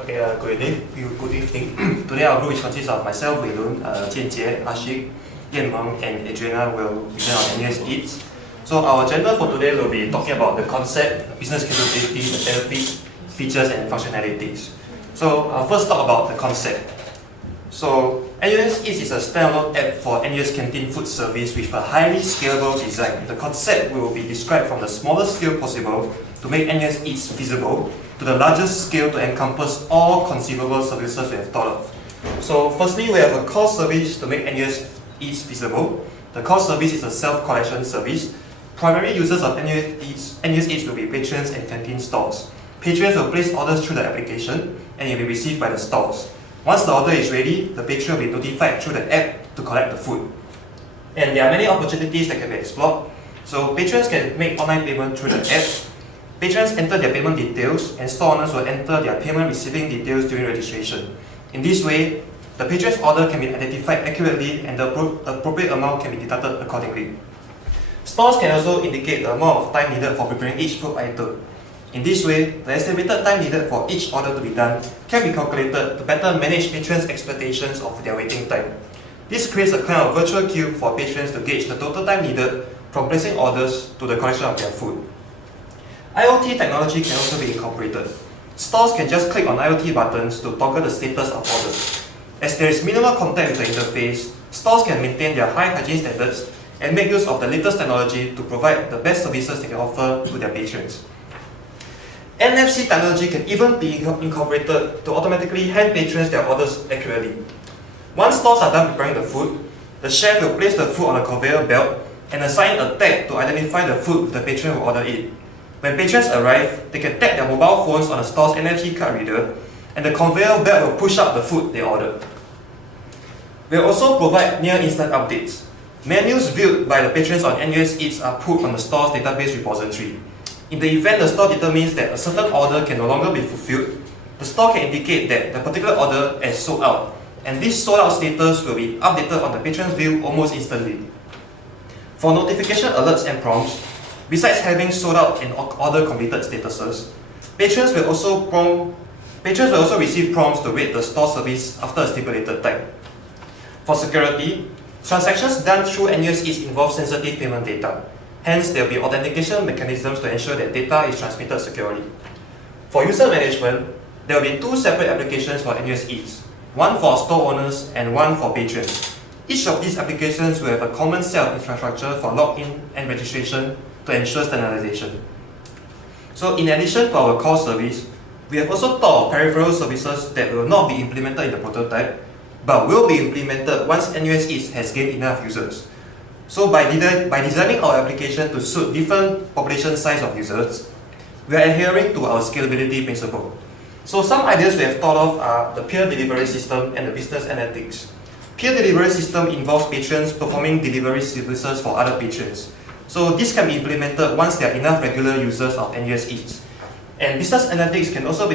Okay, good evening. Today our group, which consists of myself, Wei Lun, Jian Jie, Ashik, Yan Meng, and Adriana, will present on NUS Eats. So our agenda for today will be talking about the concept, business capability, the benefits, features, and functionalities. So first talk about the concept. So NUS Eats is a standalone app for NUS canteen food service with a highly scalable design. The concept will be described from the smallest scale possible to make NUS Eats feasible to the largest scale to encompass all conceivable services we have thought of. So firstly, we have a core service to make NUS Eats feasible. The core service is a self-collection service. Primary users of NUS Eats will be patrons and canteen stalls. Patrons will place orders through the application and it will be received by the stalls. Once the order is ready, the patron will be notified through the app to collect the food. And there are many opportunities that can be explored. So patrons can make online payment through the app. Patrons enter their payment details and store owners will enter their payment receiving details during registration. In this way, the patron's order can be identified accurately and the appropriate amount can be deducted accordingly. Stores can also indicate the amount of time needed for preparing each food item. In this way, the estimated time needed for each order to be done can be calculated to better manage patrons' expectations of their waiting time. This creates a kind of virtual queue for patrons to gauge the total time needed from placing orders to the collection of their food. IoT technology can also be incorporated. Stores can just click on IoT buttons to toggle the status of orders. As there is minimal contact with the interface, stores can maintain their high hygiene standards and make use of the latest technology to provide the best services they can offer to their patrons. NFC technology can even be incorporated to automatically hand patrons their orders accurately. Once stores are done preparing the food, the chef will place the food on a conveyor belt and assign a tag to identify the food the patron will order it. When patrons arrive, they can tag their mobile phones on the store's NFC card reader and the conveyor belt will push out the food they ordered. We'll also provide near-instant updates. Menus viewed by the patrons on NUS Eats are put on the store's database repository. In the event the store determines that a certain order can no longer be fulfilled, the store can indicate that the particular order is sold out, and this sold out status will be updated on the patron's view almost instantly. For notification alerts and prompts, besides having sold out and order completed statuses, patrons will also receive prompts to rate the store service after a stipulated time. For security, transactions done through NUS Eats involve sensitive payment data. Hence, there will be authentication mechanisms to ensure that data is transmitted securely. For user management, there will be two separate applications for NUS Eats, one for store owners and one for patrons. Each of these applications will have a common set of infrastructure for login and registration to ensure standardization. So in addition to our core service, we have also thought of peripheral services that will not be implemented in the prototype, but will be implemented once NUS Eats has gained enough users. So by designing our application to suit different population size of users, we are adhering to our scalability principle. So some ideas we have thought of are the peer delivery system and the business analytics. Peer delivery system involves patrons performing delivery services for other patrons. So this can be implemented once there are enough regular users of NUS Eats. And business analytics can also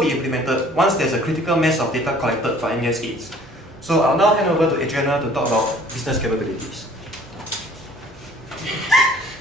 be implemented once there's a critical mass of data collected for NUS Eats. So I'll now hand over to Adriana to talk about business capabilities.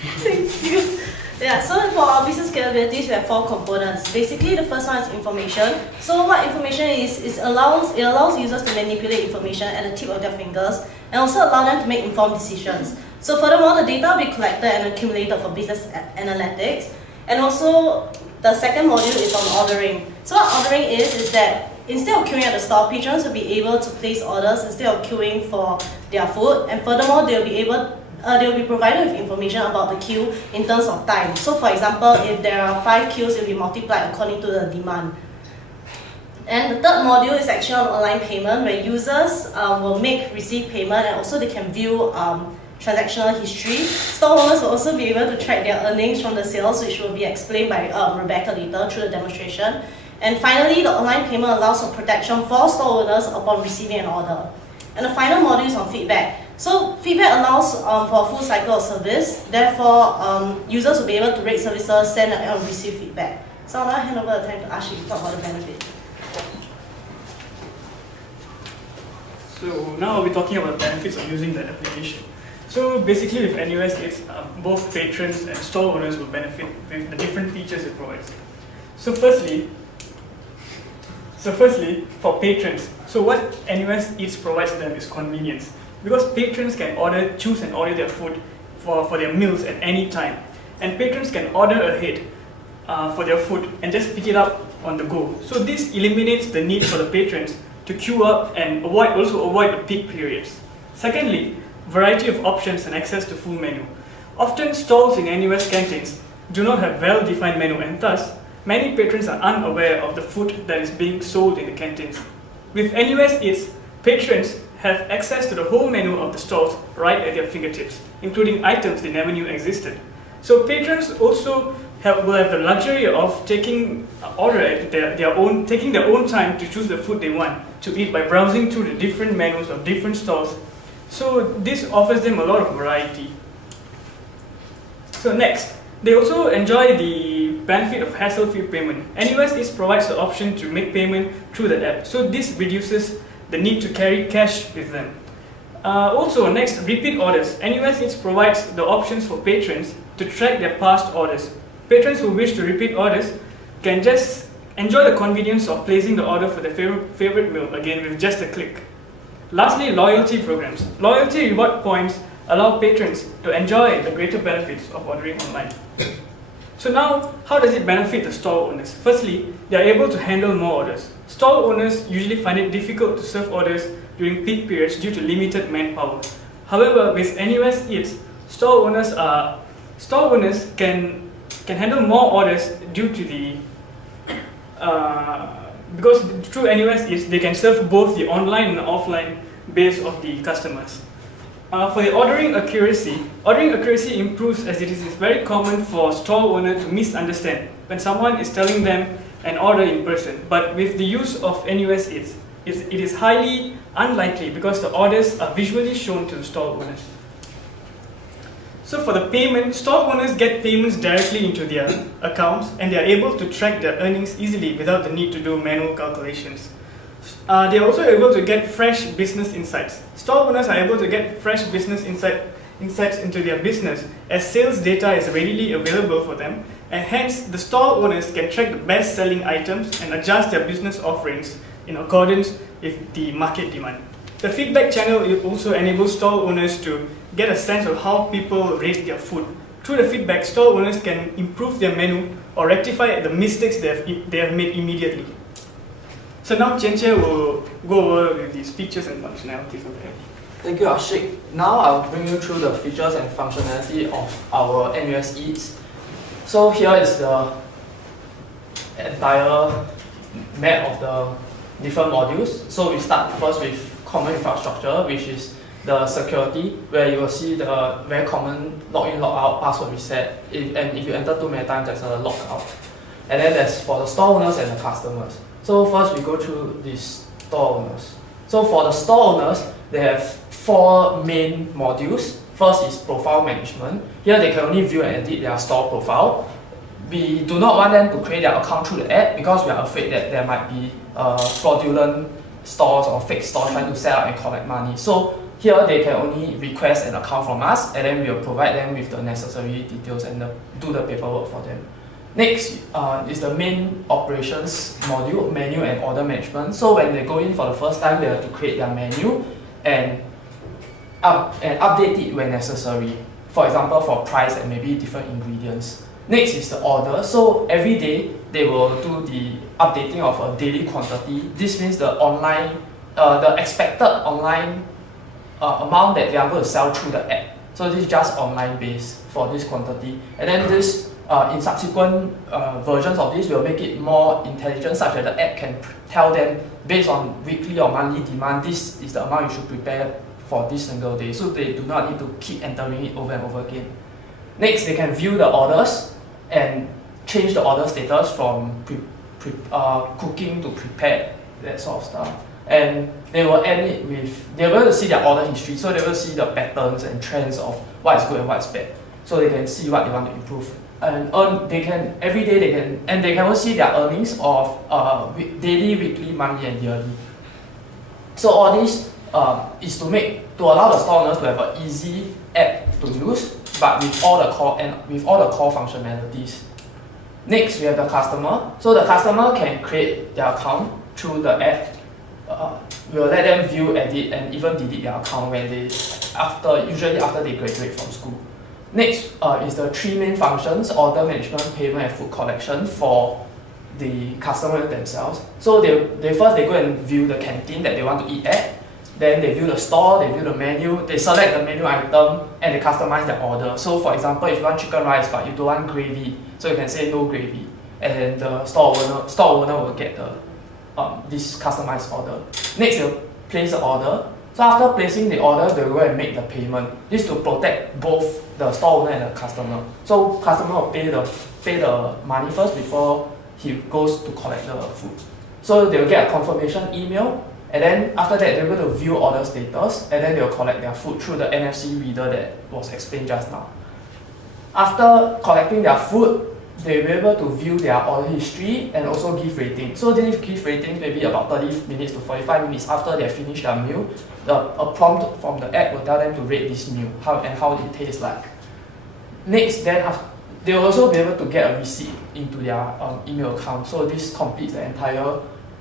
Thank you. Yeah, so for our business capabilities, we have four components. Basically, the first one is information. So what information is, it allows users to manipulate information at the tip of their fingers and also allow them to make informed decisions. So furthermore, the data will be collected and accumulated for business analytics. And also, the second module is on ordering. So what ordering is that instead of queuing at the store, patrons will be able to place orders instead of queuing for their food. And furthermore, they will be provided with information about the queue in terms of time. So for example, if there are 5 queues, it will be multiplied according to the demand. And the third module is actually on online payment, where users will receive payment and also they can view transactional history. Store owners will also be able to track their earnings from the sales, which will be explained by Rebecca later through the demonstration. And finally, the online payment allows for protection for store owners upon receiving an order. And the final module is on feedback. So feedback allows for a full cycle of service. Therefore, users will be able to rate services, send and receive feedback. So I'll now hand over the time to Ashik to talk about the benefits. So now we're talking about the benefits of using the application. So basically with NUS, both patrons and store owners will benefit with the different features it provides. So firstly, So firstly, for patrons, so what NUS Eats provides them is convenience. Because patrons can choose and order their food for their meals at any time. And patrons can order ahead for their food and just pick it up on the go. So this eliminates the need for the patrons to queue up and also avoid the peak periods. Secondly, variety of options and access to full menu. Often stalls in NUS canteens do not have well-defined menu, and thus many patrons are unaware of the food that is being sold in the canteens. With NUS Eats, patrons have access to the whole menu of the stalls right at their fingertips, including items they never knew existed. So patrons also will have the luxury of taking order at taking their own time to choose the food they want to eat by browsing through the different menus of different stalls. So this offers them a lot of variety. So next, they also enjoy the benefit of hassle-free payment. NUS Eats provides the option to make payment through the app. So this reduces the need to carry cash with them. Also, next, repeat orders. NUS Eats provides the options for patrons to track their past orders. Patrons who wish to repeat orders can just enjoy the convenience of placing the order for their favorite meal, again with just a click. Lastly, loyalty programs. Loyalty reward points allow patrons to enjoy the greater benefits of ordering online. So now, how does it benefit the stall owners? Firstly, they are able to handle more orders. Stall owners usually find it difficult to serve orders during peak periods due to limited manpower. However, with NUS Eats, stall owners can handle more orders due to the because through NUS Eats they can serve both the online and offline base of the customers. For the ordering accuracy improves as it is very common for stall owner to misunderstand when someone is telling them an order in person. But with the use of NUS Eats, it is highly unlikely because the orders are visually shown to the stall owners. So for the payment, stall owners get payments directly into their accounts and they are able to track their earnings easily without the need to do manual calculations. They are also able to get fresh business insights. Stall owners are able to get fresh business insights into their business as sales data is readily available for them, and hence the stall owners can track the best selling items and adjust their business offerings in accordance with the market demand. The feedback channel also enables stall owners to get a sense of how people rate their food. Through the feedback, stall owners can improve their menu or rectify the mistakes they have made immediately. So now Qian will go over with these features and functionalities of the app. Thank you, Ashik. Now I'll bring you through the features and functionality of our NUS Eats. So here is the entire map of the different modules. So we start first with common infrastructure, which is the security, where you will see the very common login, logout, password reset, and if you enter too many times, there's a logout. And then there's for the store owners and the customers. So first we go through these store owners. So for the store owners, they have 4 main modules. First is profile management. Here they can only view and edit their store profile. We do not want them to create their account through the app because we are afraid that there might be fraudulent stores or fake stores trying to sell up and collect money. So here they can only request an account from us, and then we will provide them with the necessary details and do the paperwork for them. Next is the main operations module, menu and order management. So when they go in for the first time, they have to create their menu and update it when necessary. For example, for price and maybe different ingredients. Next is the order. So every day they will do the updating of a daily quantity. This means the expected online amount that they are going to sell through the app. So this is just online based for this quantity. And then this in subsequent versions of this, we'll make it more intelligent such that the app can tell them based on weekly or monthly demand, this is the amount you should prepare for this single day. So they do not need to keep entering it over and over again. Next, they can view the orders and change the order status from cooking to prepared, that sort of stuff. And they will end it with, they're able to see their order history, so they will see the patterns and trends of what is good and what is bad. So they can see what they want to improve. And every day they can also see their earnings of daily, weekly, monthly and yearly. So all this is to allow the store owners to have an easy app to use, but with all the core functionalities. Next, we have the customer. So the customer can create their account through the app. We'll let them view, edit, and even delete their account when usually after they graduate from school. Next is the three main functions: order management, payment, and food collection for the customer themselves. So they first go and view the canteen that they want to eat at. Then they view the store, they view the menu, they select the menu item, and they customize their order. So for example, if you want chicken rice but you don't want gravy, so you can say no gravy, and then the store owner will get this customized order. Next, they'll place the order. So after placing the order, they'll go and make the payment. This to protect both the store owner and the customer. So customer will pay the money first before he goes to collect the food. So they'll get a confirmation email, and then after that they're able to view order status, and then they'll collect their food through the NFC reader that was explained just now. After collecting their food, they'll be able to view their order history and also give rating. So they give ratings maybe about 30 minutes to 45 minutes after they finish their meal. A prompt from the app will tell them to rate this meal and how it tastes like. Next, they will also be able to get a receipt into their email account. So this completes the entire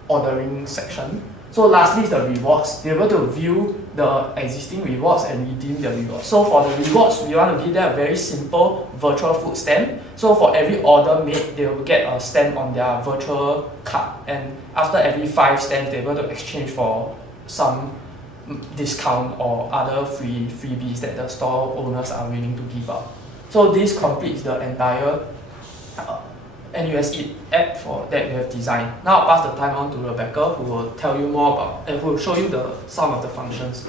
ordering section. So lastly is the rewards. They're able to view the existing rewards and redeem the rewards. So for the rewards, we want to give them a very simple virtual food stamp. So for every order made, they will get a stamp on their virtual card. And after every 5 stamps, they're able to exchange for some discount or other freebies that the store owners are willing to give out. So this completes the entire NUS Eat app that we have designed. Now I'll pass the time on to Rebecca, who will tell you more about and who will show you some of the functions.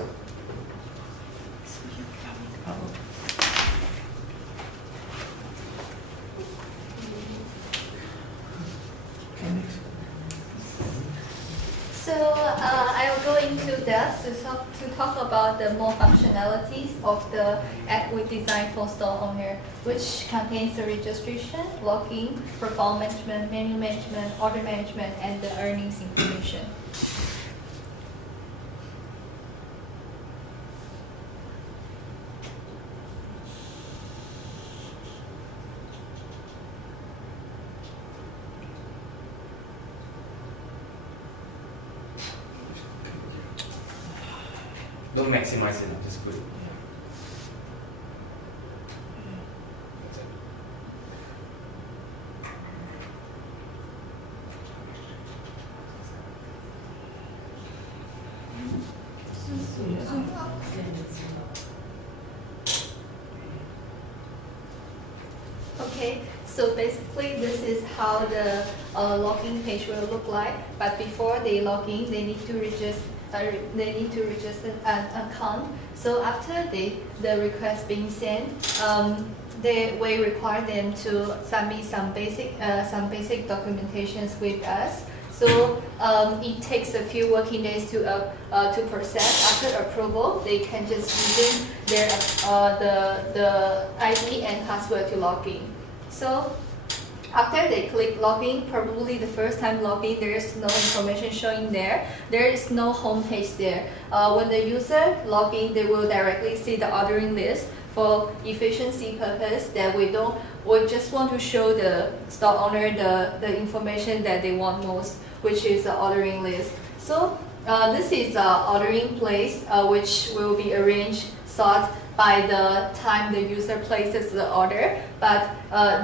So I will go into depth to talk about the more functionalities of the app we designed for store owner, which contains the registration, login, performance management, menu management, order management, and the earnings information. Don't maximize it, just put it. Okay, so basically this is how the login page will look like. But before they log in, they need to register an account. So after the request being sent, we require them to submit some basic documentations with us. So it takes a few working days to process. After approval, they can just using their the ID and password to log in. So after they click login, probably the first time login, there is no information showing there. There is no home page there. When the user log in, they will directly see the ordering list. For efficiency purpose, that we just want to show the store owner the information that they want most, which is the ordering list. So this is the ordering place, which will be arranged sort by the time the user places the order, but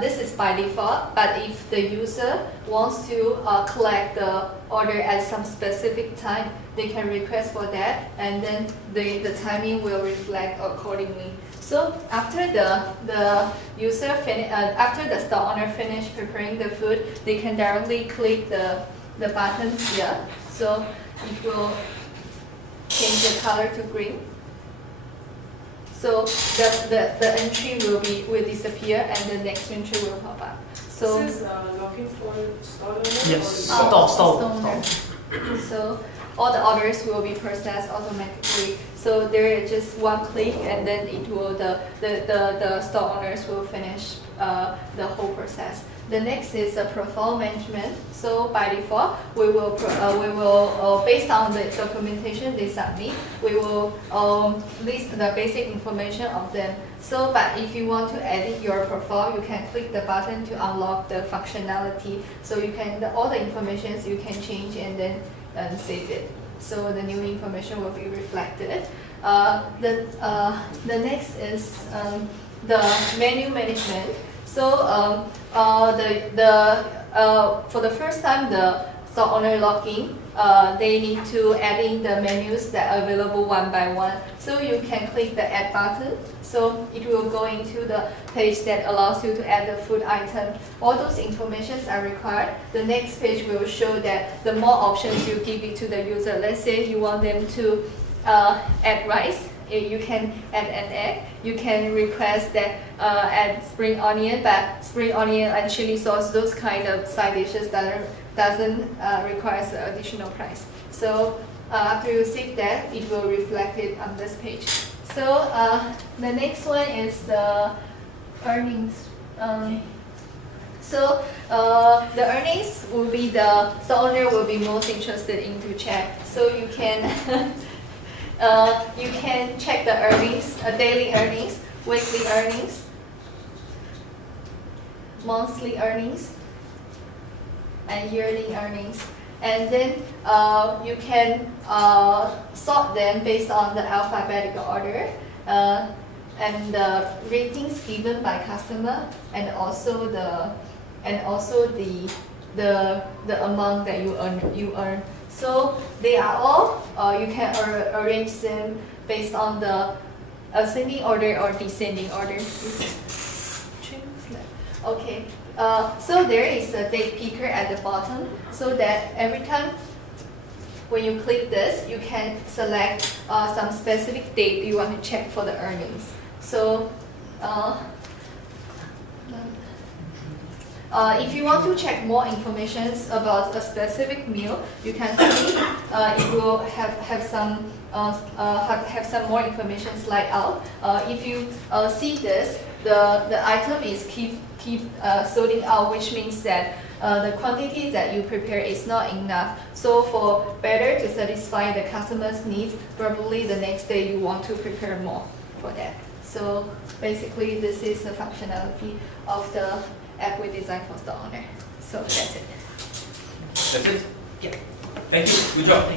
this is by default. But if the user wants to collect the order at some specific time, they can request for that, and then the timing will reflect accordingly. So after the user after the store owner finish preparing the food, they can directly click the buttons here. So it will change the color to green. So the entry will disappear and the next entry will pop up. So this is login for store owner? Yes. Or Store. owner. So all the orders will be processed automatically. So there is just one click, and then it will the store owners will finish the whole process. The next is profile management. So by default, we will based on the documentation they submit, we will list the basic information of them. So, but if you want to edit your profile, you can click the button to unlock the functionality. So you can all the informations you can change and then save it. So the new information will be reflected. The next is the menu management. So for the first time the store owner login, they need to add in the menus that are available one by one. So you can click the add button. So it will go into the page that allows you to add the food item. All those informations are required. The next page will show that the more options you give it to the user. Let's say you want them to add rice. You can add an egg. You can request that add spring onion, but spring onion and chili sauce, those kind of side dishes doesn't require additional price. So after you save that, it will reflect it on this page. So the next one is the earnings. So the earnings will be the store owner will be most interested in to check. So you can you can check the earnings, daily earnings, weekly earnings, monthly earnings, and yearly earnings. And then you can sort them based on the alphabetical order and the ratings given by customer, and also the amount that you earn. So they are all you can arrange them based on the ascending order or descending order. Okay. So there is a date picker at the bottom, so that every time when you click this, you can select some specific date you want to check for the earnings. So if you want to check more information about a specific meal, you can click. It will have some more information slide out. If you see this, the item is keep sorting out, which means that the quantity that you prepare is not enough. So for better to satisfy the customer's needs, probably the next day you want to prepare more for that. So basically, this is the functionality of the app we designed for store owner. So that's it. That's it? Yeah. Thank you. Good job.